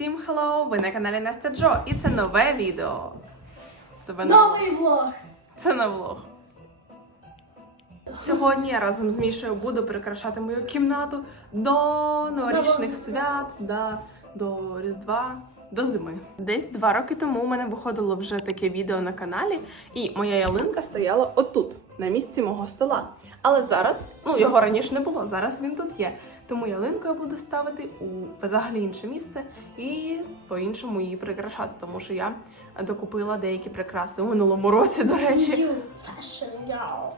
Всім hello! Ви на каналі Настя Джо і це нове відео. Тебе Новий влог. Це не влог. Сьогодні я разом з Мішею буду прикрашати мою кімнату до новорічних свят, да, до Різдва, до зими. Десь два роки тому у мене виходило вже таке відео на каналі, і моя ялинка стояла отут, на місці мого стола. Але зараз, ну його раніше не було, зараз він тут є. Тому ялинку я буду ставити у взагалі інше місце і по-іншому її прикрашати, тому що я докупила деякі прикраси у минулому році, до речі. You fashion girl.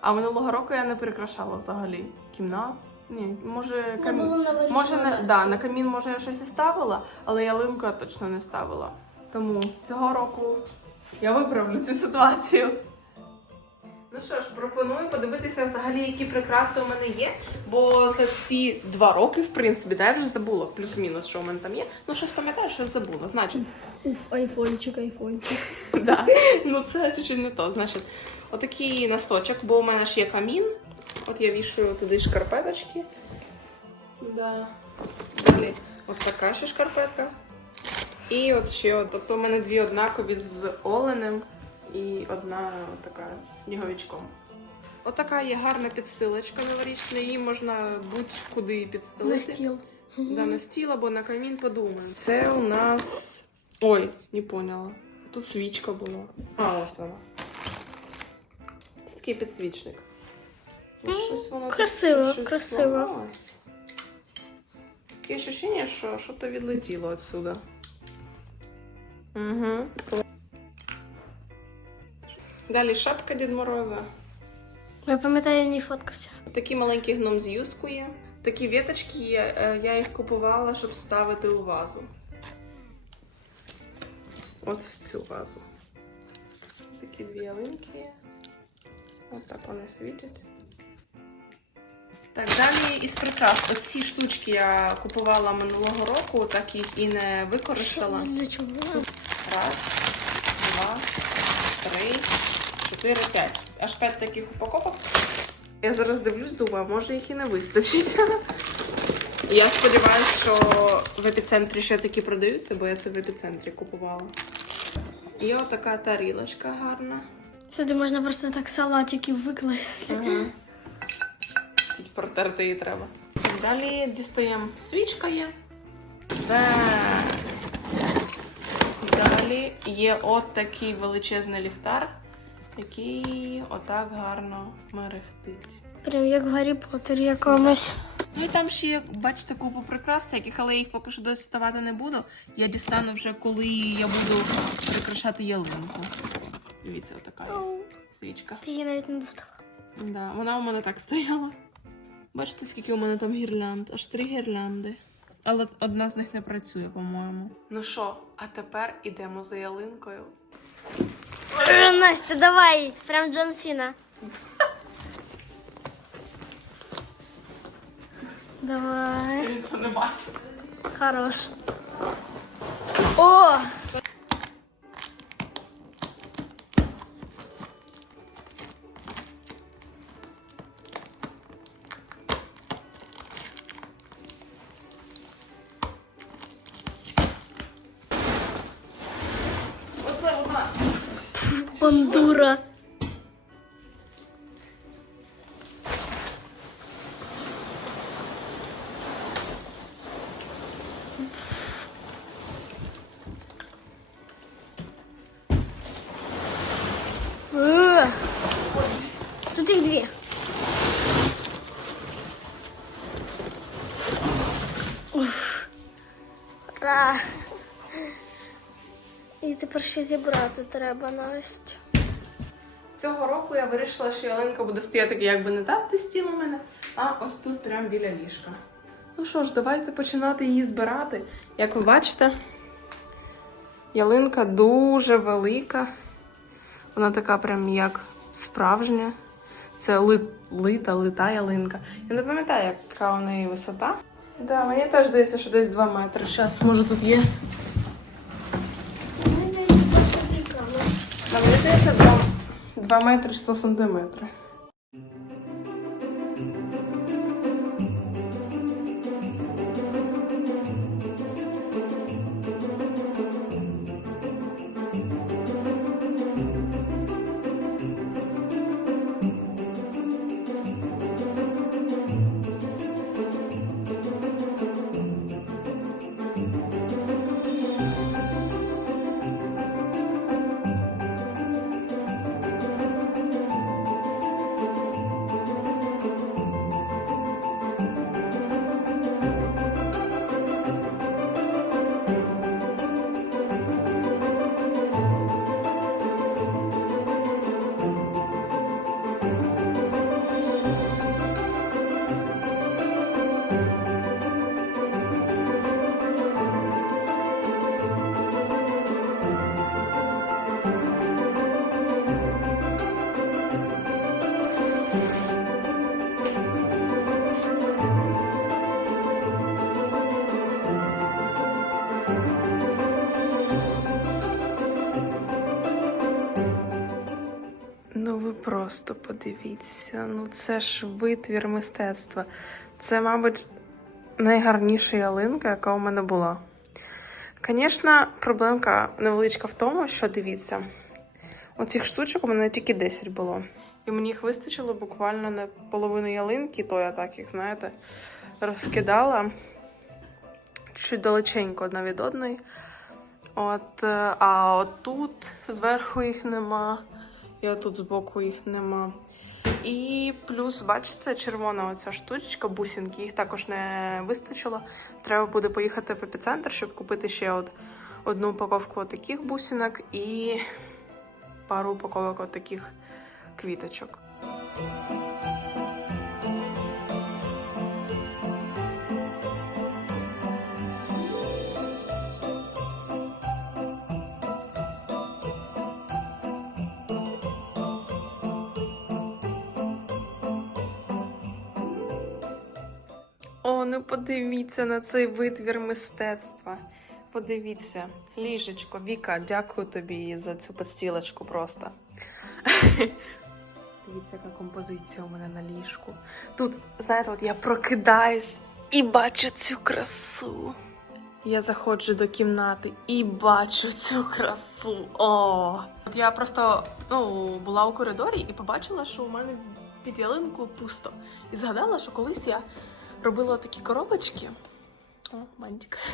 А минулого року я не прикрашала взагалі кімнат. Ні, може Не камін. Може, не, да, на камін може я щось і ставила, але ялинку я точно не ставила. Тому цього року я виправлю цю ситуацію. Ну що ж, пропоную подивитися взагалі, які прикраси у мене є. Бо за ці два роки, в принципі, да, я вже забула плюс-мінус, що у мене там є. Ну, щось пам'ятаю, щось забула. Значить, Уф, айфончик, айфончик. Да. Ну це чуть-чуть не то. Значить, отакий носочок, бо у мене ж є камін. От я вішаю туди шкарпеточки. Да. Далі от така ще шкарпетка. І от ще, тобто у мене дві однакові з оленем і одна така з сніговичком. Отака є гарна підстилочка новорічна, її можна будь-куди підстелити. На стіл. Да, на стіл або на камін подумаємо. Це у нас. Ой, не поняла. Тут свічка була. А, ось вона. Це такий підсвічник. Ну, Щось воно тут красиво, щось красиво. зламалось. Таке ощущення, що щось відлетіло отсюда. Угу. Далі шапка Дід Мороза. Я пам'ятаю, я не фоткався. Такий маленький гном з юзку є. Такі віточки є, е, я їх купувала, щоб ставити у вазу. От в цю вазу. Такі дві ялинки є. Так вони світять. Так, далі із прикрас. Оці штучки я купувала минулого року, так їх і не використала. Для чого? Раз, два, три, чотири, п'ять. Аж п'ять таких упаковок. Я зараз дивлюсь, думаю, може їх і не вистачить. Я сподіваюся, що в епіцентрі ще такі продаються, бо я це в епіцентрі купувала. І отака тарілочка гарна. Сюди можна просто так салатиків викласти. Угу. Тільки протерти її треба. Далі дістаємо свічка є. Так. Далі є от такий величезний ліхтар, який отак гарно мерехтить. Прям як в Гаррі Поттері якомусь. Ну і там ще, є, бачите, купу прикрас всяких, але я їх поки що доставати не буду. Я дістану вже, коли я буду прикрашати ялинку. Дивіться, отака свічка. Ти її навіть не достала. Да, вона у мене так стояла. Бачите, скільки у мене там гірлянд? Аж три гірлянди. Але одна з них не працює, по-моєму. Ну що, а тепер ідемо за ялинкою. Настя, давай, прям Джон Сіна. Давай. Я нічого не бачу. Хорош. О! Бандура. Тут їх. Уф. Ра. Тепер ще зібрати треба Настя. Цього року я вирішила, що ялинка буде стояти якби не там, де стіл у мене, а ось тут прямо біля ліжка. Ну що ж, давайте починати її збирати. Як ви бачите, ялинка дуже велика. Вона така прям як справжня. Це ли, лита, лита ялинка. Я не пам'ятаю, яка у неї висота. Да, мені теж здається, що десь 2 метри. Зараз, може, тут є. Да, мені здається, 2, 2 метри 100 сантиметрів. Просто подивіться, ну це ж витвір мистецтва. Це, мабуть, найгарніша ялинка, яка у мене була. Звісно, проблемка невеличка в тому, що дивіться, оцих штучок у мене тільки 10 було. І мені їх вистачило буквально на половину ялинки, то я так, як знаєте, розкидала чуть далеченько одна від одної. От, е, а отут зверху їх нема, і тут збоку їх нема. І плюс, бачите, червона оця штучка, бусинки, їх також не вистачило. Треба буде поїхати в епіцентр, щоб купити ще от, одну упаковку таких бусинок і пару упаковок таких квіточок. О, ну подивіться на цей витвір мистецтва. Подивіться, ліжечко, Віка, дякую тобі за цю постілочку просто. Дивіться, яка композиція у мене на ліжку. Тут, знаєте, от я прокидаюсь і бачу цю красу. Я заходжу до кімнати і бачу цю красу. О! От я просто ну, була у коридорі і побачила, що у мене під ялинкою пусто. І згадала, що колись я робила такі коробочки. О, мантик.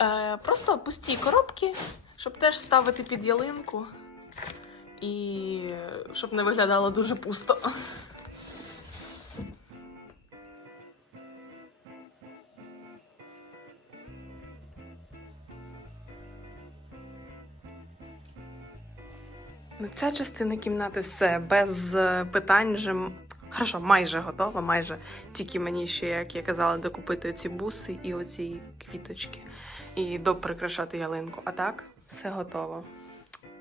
Е, просто пусті коробки, щоб теж ставити під ялинку. І щоб не виглядало дуже пусто. Ну, Ця частина кімнати все без е, питань хорошо, майже готова, майже. Тільки мені ще, як я казала, докупити ці буси і оці квіточки і доприкрашати ялинку. А так, все готово.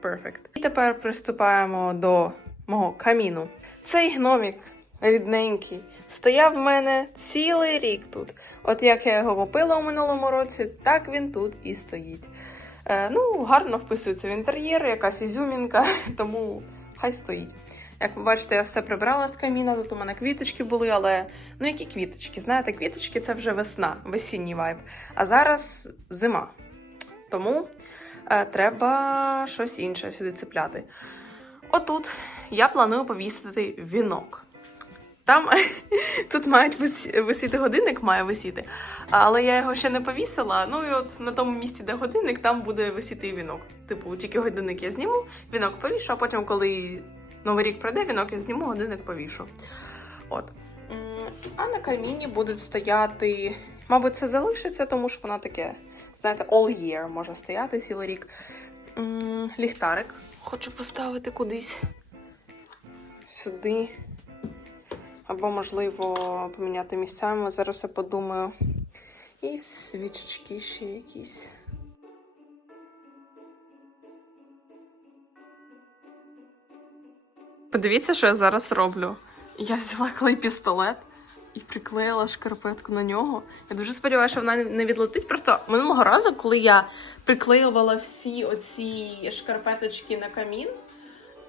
Perfect. І тепер приступаємо до мого каміну. Цей гномік рідненький стояв в мене цілий рік тут. От як я його купила у минулому році, так він тут і стоїть. Е, ну, гарно вписується в інтер'єр, якась ізюмінка, тому хай стоїть. Як ви бачите, я все прибрала з каміна, тут у мене квіточки були, але ну які квіточки? Знаєте, квіточки це вже весна, весінній вайб. А зараз зима. Тому е, треба щось інше сюди цепляти. Отут я планую повісити вінок. Там тут мають висіти годинник, має висіти, але я його ще не повісила. Ну і от на тому місці, де годинник, там буде висіти і вінок. Типу, тільки годинник я зніму, вінок повішу, а потім, коли новий рік пройде, вінок я зніму, годинник повішу. От. А на каміні будуть стояти. Мабуть, це залишиться, тому що вона таке, знаєте, all year може стояти цілий рік. Ліхтарик хочу поставити кудись сюди. Або, можливо, поміняти місцями. Зараз я подумаю. І свічечки ще якісь. Подивіться, що я зараз роблю. Я взяла клей пістолет і приклеїла шкарпетку на нього. Я дуже сподіваюся, що вона не- відлетить. Просто минулого разу, коли я приклеювала всі оці шкарпеточки на камін,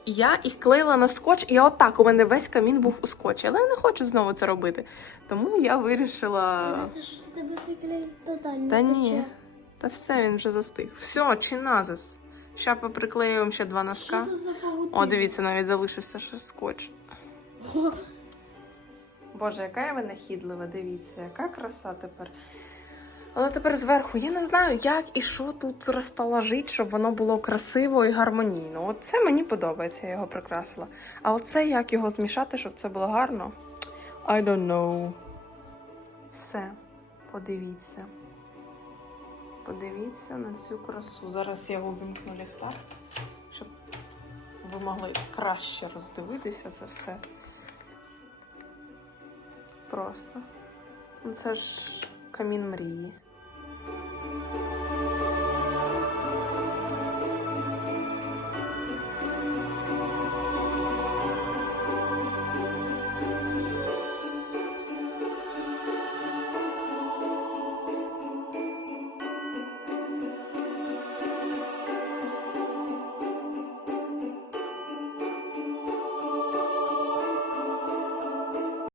я їх клеїла на скотч, і отак у мене весь камін був у скотчі. Але я не хочу знову це робити. Тому я вирішила. Та ні. Та все, він вже застиг. Все, чиназис. Ще поприклеюємо ще два носка. Що це за павутина? О, дивіться, навіть залишився ще скотч. Боже, яка я винахідлива, дивіться, яка краса тепер. Але тепер зверху я не знаю, як і що тут розположити, щоб воно було красиво і гармонійно. От це мені подобається, я його прикрасила. А оце як його змішати, щоб це було гарно? I don't know. Все, подивіться. Подивіться на цю красу. Зараз я увімкну ліхтар, щоб ви могли краще роздивитися це все. Просто. Ну, це ж камін мрії.